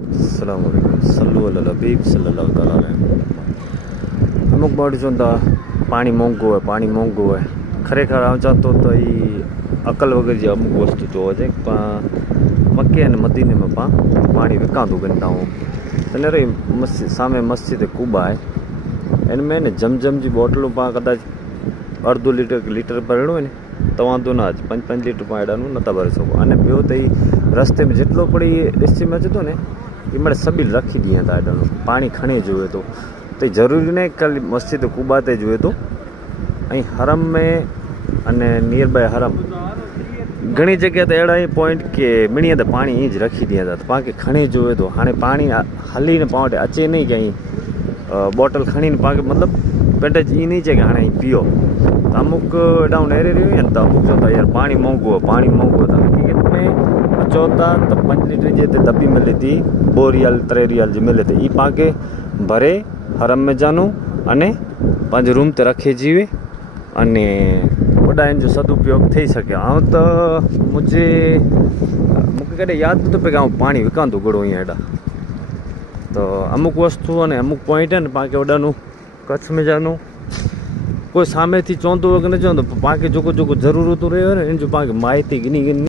अस्सलाम वालेकुम सल्लु अला हबीब सल्लल्लाहु ताला अलैहि। અમુક માણસો તો પાણી મોંઘું હોય ખરેખર આમ ચાહતો તો એ અકલ વગર જે અમુક વસ્તુ જોવા છે પણ મક્કે અને મદીનામાં પાણી વિકાતું ગણતા હું અને રે સામે મસ્જિદ કુબા એને મેં ને જમજમજી બોટલું કદાચ અડધું લીટર ભરેલું હોય ને તો વાંધો ના જ 5 લીટર પાણીનું નતા ભરી શકો અને બે તો એ રસ્તે જેટલો પડી ડિસ્ટ્રીમાં જતો ને એ મળે સબીલ રાખી દઈએ હતા આડાનું પાણી ખણી જોઈએ તો જરૂરી નહીં ખાલી મસ્જિદ કુબાતે જોઈએ તો અહીં હરમ મેં અને નિયર બાય હરમ ઘણી જગ્યાએ તો એડા પોઈન્ટ કે મીણીએ તો પાણી અહીં જ રાખી દે હતા પાકે ખણી જોઈએ તો હાણે પાણી હલીને પાવટે અચે નહીં કે અહીં બોટલ ખણીને પાકે મતલબ પેટે જ એ નહીં છે કે હાણે અહીં પીઓ અમુક ડાઉન એરે રહ્યું ને તો અમુક જોતા યાર પાણી મોંઘું હતા હકીકત મેં ચોથા તો 5 લીટર જે દબ્બી में લીધી 2 रियाल 3 रियाल જે मिले थे એ पाके भरे हरम में जानो અને 5 रूम ते रखे जीवे અને वॾा इन जो सदुपयोग थी सके हाँ तो मुझे कॾहिं यादि नथो पए કે पाणी विकांतो घणो ईअं हेॾा तो अमुक वस्तु અને अमुक पॉइंट है पाके वॾाનું कच्छ में जानो કોઈ સામેથી ચોંતો વગર ન ચોંતો પાકે જો ज़रूरत रहे इन जो पाके माहिती गिनी